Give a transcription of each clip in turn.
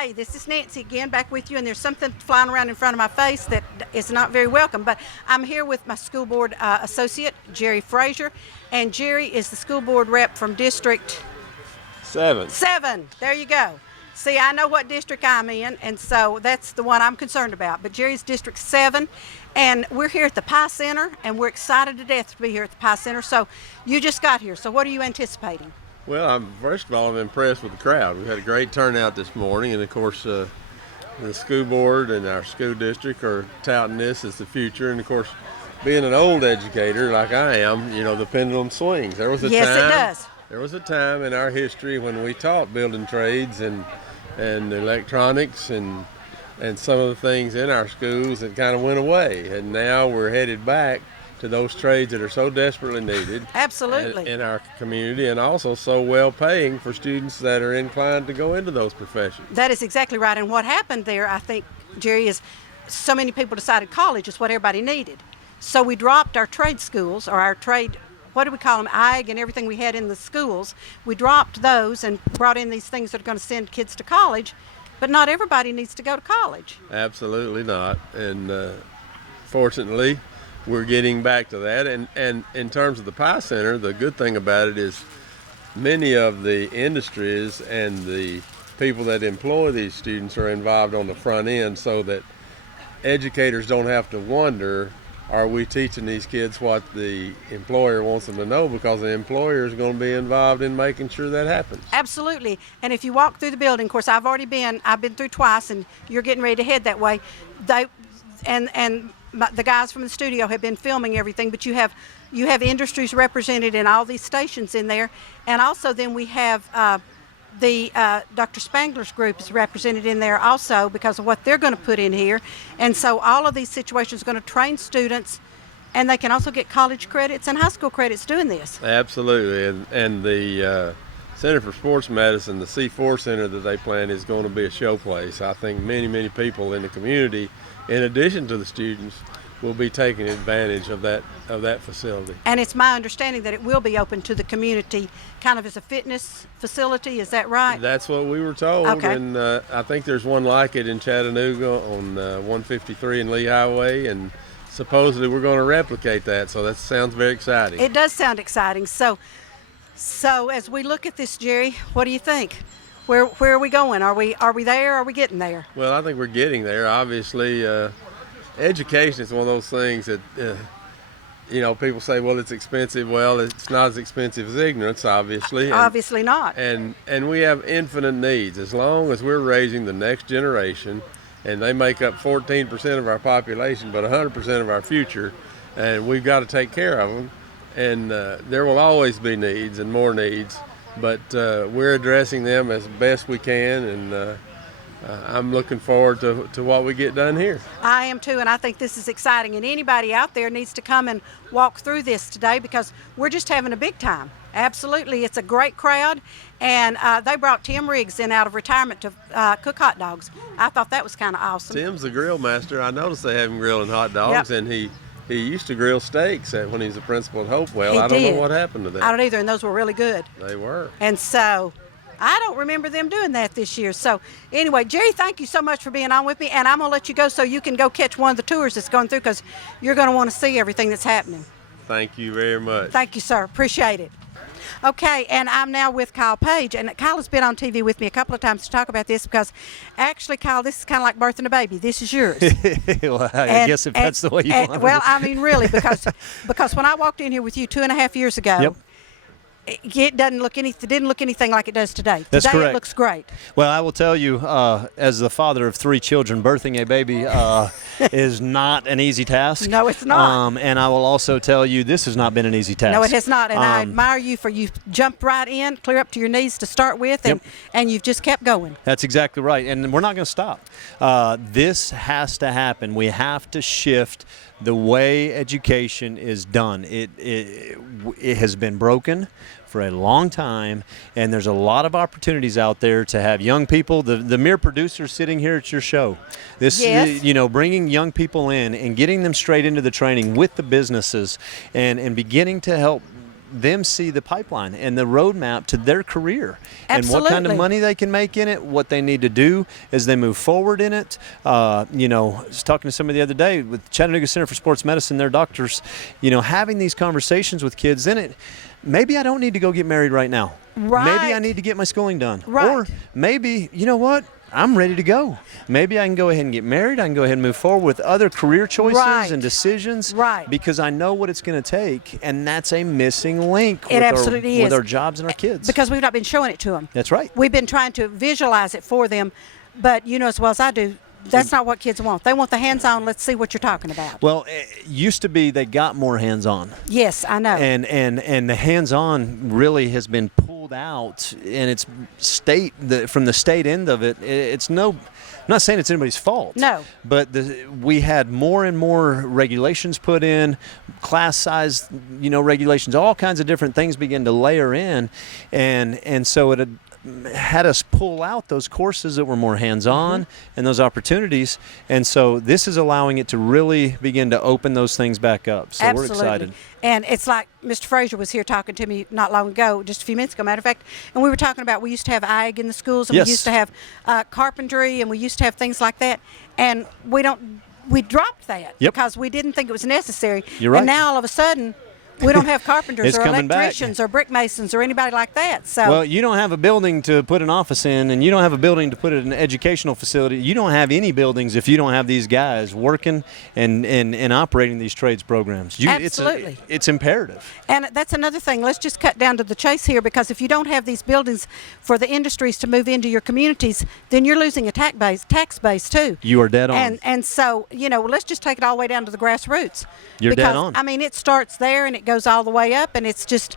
Hey, this is Nancy again, back with you, and there's something flying around in front of my face that is not very welcome, but I'm here with my school board associate, Jerry Frazier, and Jerry is the school board rep from District 7. There you go. See, I know what district I'm in, and so that's the one I'm concerned about, but Jerry's District 7, and we're here at the Pie Center, and we're excited to death to be here at the Pie Center. So you just got here, so what are you anticipating? Well, first of all, I'm impressed with the crowd. We had a great turnout this morning, and of course, the school board and our school district are touting this as the future. And of course, being an old educator like I am, you know, the pendulum swings. Yes, it does. There was a time in our history when we taught building trades and electronics and some of the things in our schools that kind of went away. And now we're headed back to those trades that are so desperately needed. Absolutely. In our community, and also so well paying for students that are inclined to go into those professions. That is exactly right. And what happened there, I think, Jerry, is so many people decided college is what everybody needed. So we dropped our trade schools, or our trade, what do we call them, AG and everything we had in the schools. We dropped those and brought in these things that are going to send kids to college, but not everybody needs to go to college. Absolutely not. And fortunately, we're getting back to that. And in terms of the Pie Center, the good thing about it is many of the industries and the people that employ these students are involved on the front end, so that educators don't have to wonder, are we teaching these kids what the employer wants them to know, because the employer is going to be involved in making sure that happens. Absolutely. And if you walk through the building, of course, I've been through twice, and you're getting ready to head that way. The guys from the studio have been filming everything, but you have industries represented in all these stations in there, and also then we have Dr. Spangler's group is represented in there also because of what they're going to put in here. And so all of these situations are going to train students, and they can also get college credits and high school credits doing this. Absolutely. And the Center for Sports Medicine, the C4 Center that they plan, is going to be a showplace. I think many people in the community, in addition to the students, will be taking advantage of that facility. And it's my understanding that it will be open to the community, kind of as a fitness facility. Is that right? That's what we were told. Okay. And I think there's one like it in Chattanooga on 153 and Lee Highway, and supposedly we're going to replicate that. So that sounds very exciting. It does sound exciting. So as we look at this, Jerry, what do you think? Where are we going? Are we there? Are we getting there? Well, I think we're getting there. Obviously, education is one of those things that, people say, well, it's expensive. Well, it's not as expensive as ignorance, obviously. Obviously not. And we have infinite needs. As long as we're raising the next generation, and they make up 14% of our population, but 100% of our future, and we've got to take care of them. And there will always be needs and more needs, but we're addressing them as best we can, and I'm looking forward to what we get done here. I am too, and I think this is exciting, and anybody out there needs to come and walk through this today, because we're just having a big time. Absolutely. It's a great crowd, and they brought Tim Riggs in out of retirement to cook hot dogs. I thought that was kind of awesome. Tim's the grill master. I noticed they have him grilling hot dogs. Yep. And he used to grill steaks when he was a principal at Hopewell. I don't know what happened to that. I don't either, and those were really good. They were. And so I don't remember them doing that this year. So anyway, Jerry, thank you so much for being on with me, and I'm going to let you go so you can go catch one of the tours that's going through, because you're going to want to see everything that's happening. Thank you very much. Thank you, sir. Appreciate it. Okay, and I'm now with Kyle Page, and Kyle has been on TV with me a couple of times to talk about this, because actually, Kyle, this is kind of like birthing a baby. This is yours. Well, I guess if that's the way you want it. Well, I mean, really, because when I walked in here with you 2.5 years ago, yep, it didn't look anything like it does today. That's today correct. It looks great. Well, I will tell you, as the father of 3 children, birthing a baby is not an easy task. No, it's not. And I will also tell you, this has not been an easy task. No, it has not. And I admire you for you jumped right in, clear up to your knees to start with, and you've just kept going. That's exactly right. And we're not going to stop. This has to happen. We have to shift the way education is done. It has been broken for a long time, and there's a lot of opportunities out there to have young people, the mere producers sitting here at your show, bringing young people in and getting them straight into the training with the businesses, and beginning to help them see the pipeline and the roadmap to their career and what kind of Absolutely. money they can make in it, what they need to do as they move forward in it. I was talking to somebody the other day with Chattanooga Center for Sports Medicine, their doctors, having these conversations with kids in it. Maybe I don't need to go get married right now. Right. Maybe I need to get my schooling done. Right. Or maybe, you know what? I'm ready to go. Maybe I can go ahead and get married. I can go ahead and move forward with other career choices Right. and decisions. Right. Because I know what it's going to take, and that's a missing link It absolutely with is. our jobs and our kids. Because we've not been showing it to them. That's right. We've been trying to visualize it for them, but you know as well as I do, that's not what kids want. They want the hands-on, let's see what you're talking about. Well, it used to be they got more hands-on. Yes, I know. And the hands-on really has been pulled out, and it's from the state end of it. It's no, I'm not saying it's anybody's fault. No. But we had more and more regulations put in, class size, regulations, all kinds of different things begin to layer in, and so it had us pull out those courses that were more hands-on and those opportunities, and so this is allowing it to really begin to open those things back up. So Absolutely. we're excited. And it's like Mr. Frazier was here talking to me not long ago, just a few minutes ago, matter of fact, and we were talking about we used to have ag in the schools, and Yes. we used to have carpentry, and we used to have things like that, and we dropped that Yep. because we didn't think it was necessary. You're right. And now all of a sudden, we don't have carpenters It's or coming back. electricians or brick masons or anybody like that. So Well, you don't have a building to put an office in, and you don't have a building to put an educational facility. You don't have any buildings if you don't have these guys working and operating these trades programs. Absolutely. It's imperative. And that's another thing. Let's just cut down to the chase here, because if you don't have these buildings for the industries to move into your communities, then you're losing a tax base too. You are dead on. And so, let's just take it all the way down to the grassroots. You're because, dead on. I mean, it starts there and it goes all the way up, and it's just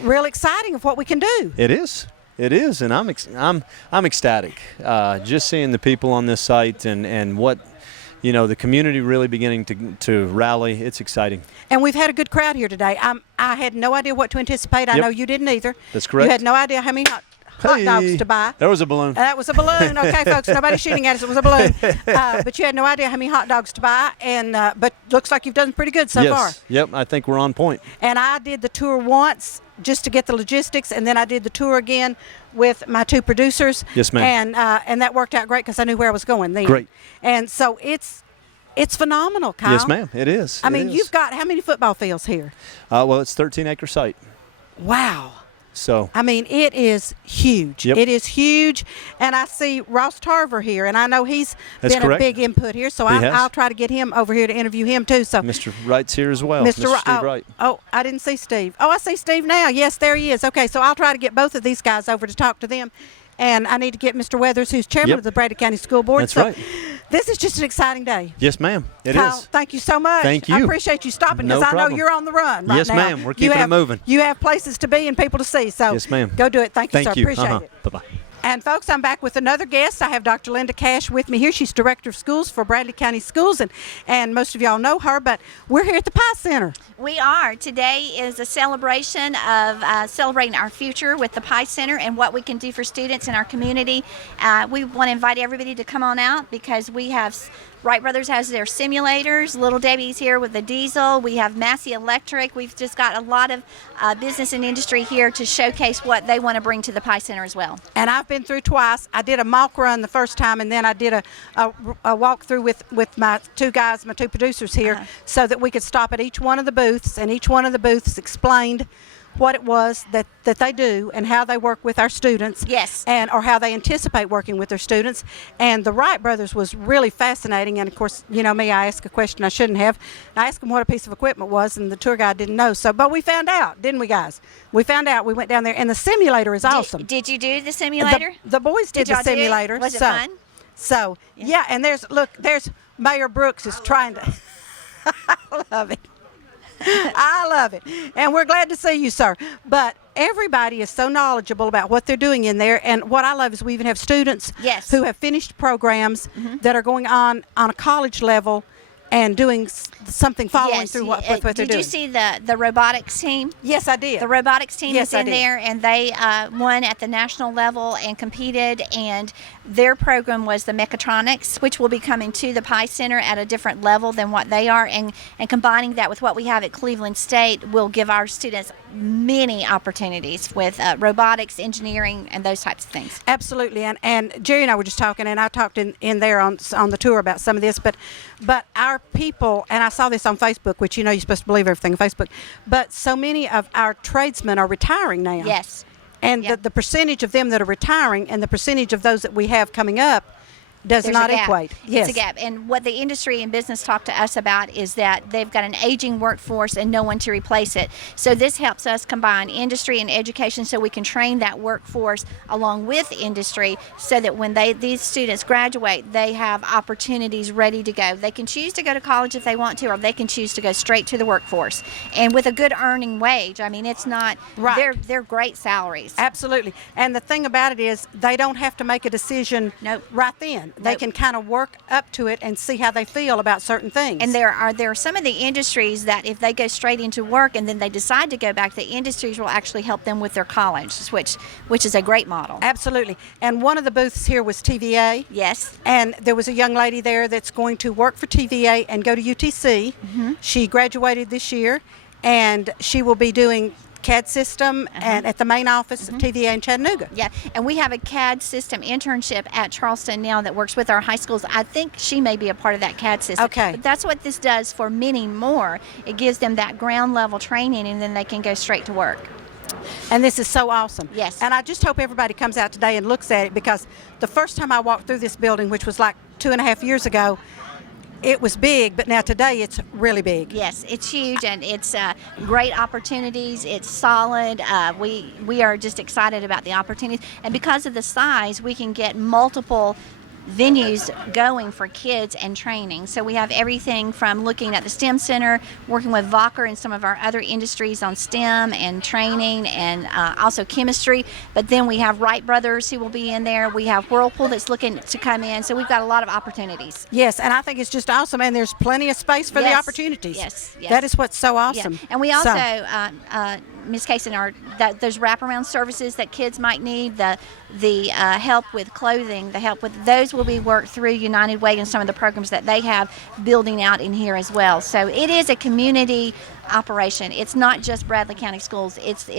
real exciting of what we can do. It is, and I'm ecstatic. Just seeing the people on this site and what the community really beginning to rally. It's exciting. And we've had a good crowd here today. I had no idea what to anticipate. I Yep. know you didn't either. That's correct. You had no idea how many hot dogs to buy. There was a balloon. That was a balloon. Okay, folks, nobody's shooting at us. It was a balloon. But you had no idea how many hot dogs to buy, and but looks like you've done pretty good so far. Yep. I think we're on point. And I did the tour once just to get the logistics, and then I did the tour again with my two producers. Yes, ma'am. And that worked out great because I knew where I was going then. Great. And so it's phenomenal, Kyle. Yes, ma'am. It is. I It mean, is. you've got how many football fields here? Well, it's 13-acre site. Wow. So I mean, it is huge. Yep. It is huge. And I see Ross Tarver here, and I know he's That's been correct. a big input here, so He has. I'll try to get him over here to interview him too. So Mr. Wright's here as well. Mr. Mr. Steve Wright. Oh, I didn't see Steve. Oh, I see Steve now. Yes, there he is. Okay, so I'll try to get both of these guys over to talk to them. And I need to get Mr. Weathers, who's chairman Yep. of the Bradley County School Board. That's so right. This is just an exciting day. Yes, ma'am. It is. Kyle, thank you so much. Thank I you. appreciate you stopping No because I know problem. you're on the run right Yes, now. ma'am. We're keeping it moving. You have places to be and people to see. So Yes, ma'am. go do it. Thank you, sir. Thank you. Appreciate it. Bye-bye. And folks, I'm back with another guest. I have Dr. Linda Cash with me here. She's Director of Schools for Bradley County Schools, and most of y'all know her, but we're here at the Pie Center. We are. Today is a celebration of celebrating our future with the Pie Center and what we can do for students in our community. We want to invite everybody to come on out because we have Wright Brothers has their simulators. Little Debbie's here with the diesel. We have Massey Electric. We've just got a lot of business and industry here to showcase what they want to bring to the Pie Center as well. And I've been through twice. I did a mock run the first time, and then I did a walk through with my two guys, my two producers here, so that we could stop at each one of the booths, and each one of the booths explained what it was that they do and how they work with our students. Yes. Or how they anticipate working with their students. And the Wright brothers was really fascinating. And of course, you know me, I asked a question I shouldn't have. I asked them what a piece of equipment was, and the tour guide didn't know. But we found out, didn't we, guys? We found out. We went down there, and the simulator is awesome. Did you do the simulator? The boys did the y'all do it? simulator. Was it so, fun? So, yeah, and there's Mayor Brooks is trying to, I love it. I love it. And we're glad to see you, sir. But everybody is so knowledgeable about what they're doing in there. And what I love is we even have students Yes. who have finished programs that are going on a college level and doing something following Yes, through with what they're did doing. you see the robotics team? Yes, I did. The robotics team Yes, is I in did. there, and they won at the national level and competed. And their program was the mechatronics, which will be coming to the Pi Center at a different level than what they are. And combining that with what we have at Cleveland State will give our students many opportunities with robotics, engineering, and those types of things. Absolutely, and Jerry and I were just talking, and I talked in there on the tour about some of this, but our people, and I saw this on Facebook, which you're supposed to believe everything on Facebook, but so many of our tradesmen are retiring now. Yes. And Yep. the percentage of them that are retiring and the percentage of those that we have coming up does There's not a gap. equate. Yes. It's a gap. And what the industry and business talk to us about is that they've got an aging workforce and no one to replace it. So this helps us combine industry and education so we can train that workforce along with industry so that when these students graduate, they have opportunities ready to go. They can choose to go to college if they want to, or they can choose to go straight to the workforce. And with a good earning wage, I mean, it's not, Right. they're great salaries. Absolutely. And the thing about it is they don't have to make a decision Nope. right then. They Nope. can kind of work up to it and see how they feel about certain things. And there are some of the industries that if they go straight into work and then they decide to go back, the industries will actually help them with their college, which is a great model. Absolutely. And one of the booths here was TVA. Yes. And there was a young lady there that's going to work for TVA and go to UTC. Mm-hmm. She graduated this year, and she will be doing CAD system and at the main office of TVA in Chattanooga. Yeah, and we have a CAD system internship at Charleston now that works with our high schools. I think she may be a part of that CAD system. Okay. But that's what this does for many more. It gives them that ground level training, and then they can go straight to work. And this is so awesome. Yes. And I just hope everybody comes out today and looks at it, because the first time I walked through this building, which was like 2.5 years ago, it was big, but now today it's really big. Yes, it's huge, and it's great opportunities. It's solid. We are just excited about the opportunities, and because of the size, we can get multiple venues going for kids and training. So we have everything from looking at the STEM Center, working with Vocker and some of our other industries on STEM and training, and also chemistry. But then we have Wright Brothers who will be in there. We have Whirlpool that's looking to come in. So we've got a lot of opportunities. Yes, and I think it's just awesome, and there's plenty of space for the Yes, opportunities. yes, yes. That is what's so awesome. Yeah. And we also, Ms. Kaysen, those wraparound services that kids might need, the help with clothing, the help with those will be worked through United Way and some of the programs that they have building out in here as well. So it is a community operation. It's not just Bradley County Schools. It's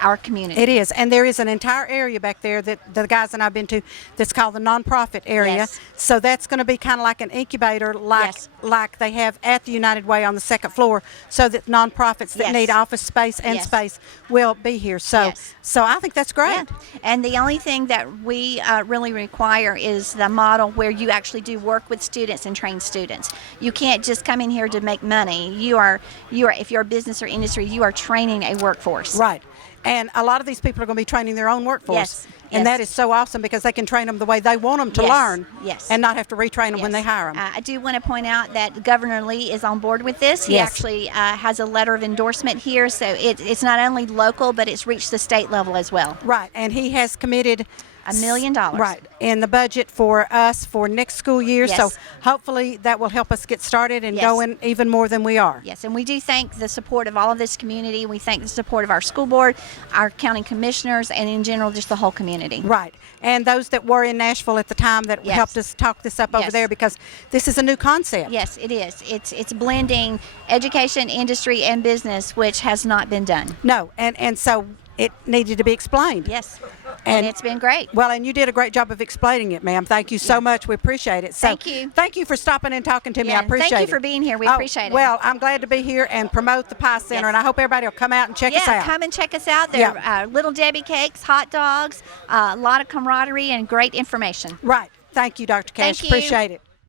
our community. It is, and there is an entire area back there that the guys and I've been to that's called the nonprofit area. Yes. So that's going to be kind of like an incubator, Yes. like they have at the United Way on the second floor, so that nonprofits that Yes. need office space and Yes. space will be here. So, Yes. so I think that's great. Yeah. And the only thing that we really require is the model where you actually do work with students and train students. You can't just come in here to make money. You are if you're a business or industry, you are training a workforce. Right. And a lot of these people are going to be training their own workforce. Yes, And yes. that is so awesome, because they can train them the way they want them to Yes, learn, yes. and not have to retrain them when they Yes. hire them. I do want to point out that Governor Lee is on board with this. He Yes. actually has a letter of endorsement here, so it's not only local, but it's reached the state level as well. Right, and he has committed $1 million. Right, in the budget for us for next school year. Yes. So hopefully that will help us get started and Yes. going even more than we are. Yes, and we do thank the support of all of this community. We thank the support of our school board, our county commissioners, and in general, just the whole community. Right, and those that were in Nashville at the time that Yes. helped us talk this up over Yes. there, because this is a new concept. Yes, it is. It's blending education, industry, and business, which has not been done. No, and so it needed to be explained. Yes, and it's been great. Well, and you did a great job of explaining it, ma'am. Thank you so Yeah. much. We appreciate it. So, Thank you. Thank you for stopping and talking to me. Yeah, I and appreciate it. thank you for being here. We appreciate it. Well, I'm glad to be here and promote the Pie Center, Yes. and I hope everybody will come out and check us Yeah, out. come and check us out. There Yeah. are Little Debbie cakes, hot dogs, a lot of camaraderie, and great information. Right. Thank you, Dr. Cash. Thank you. Appreciate it.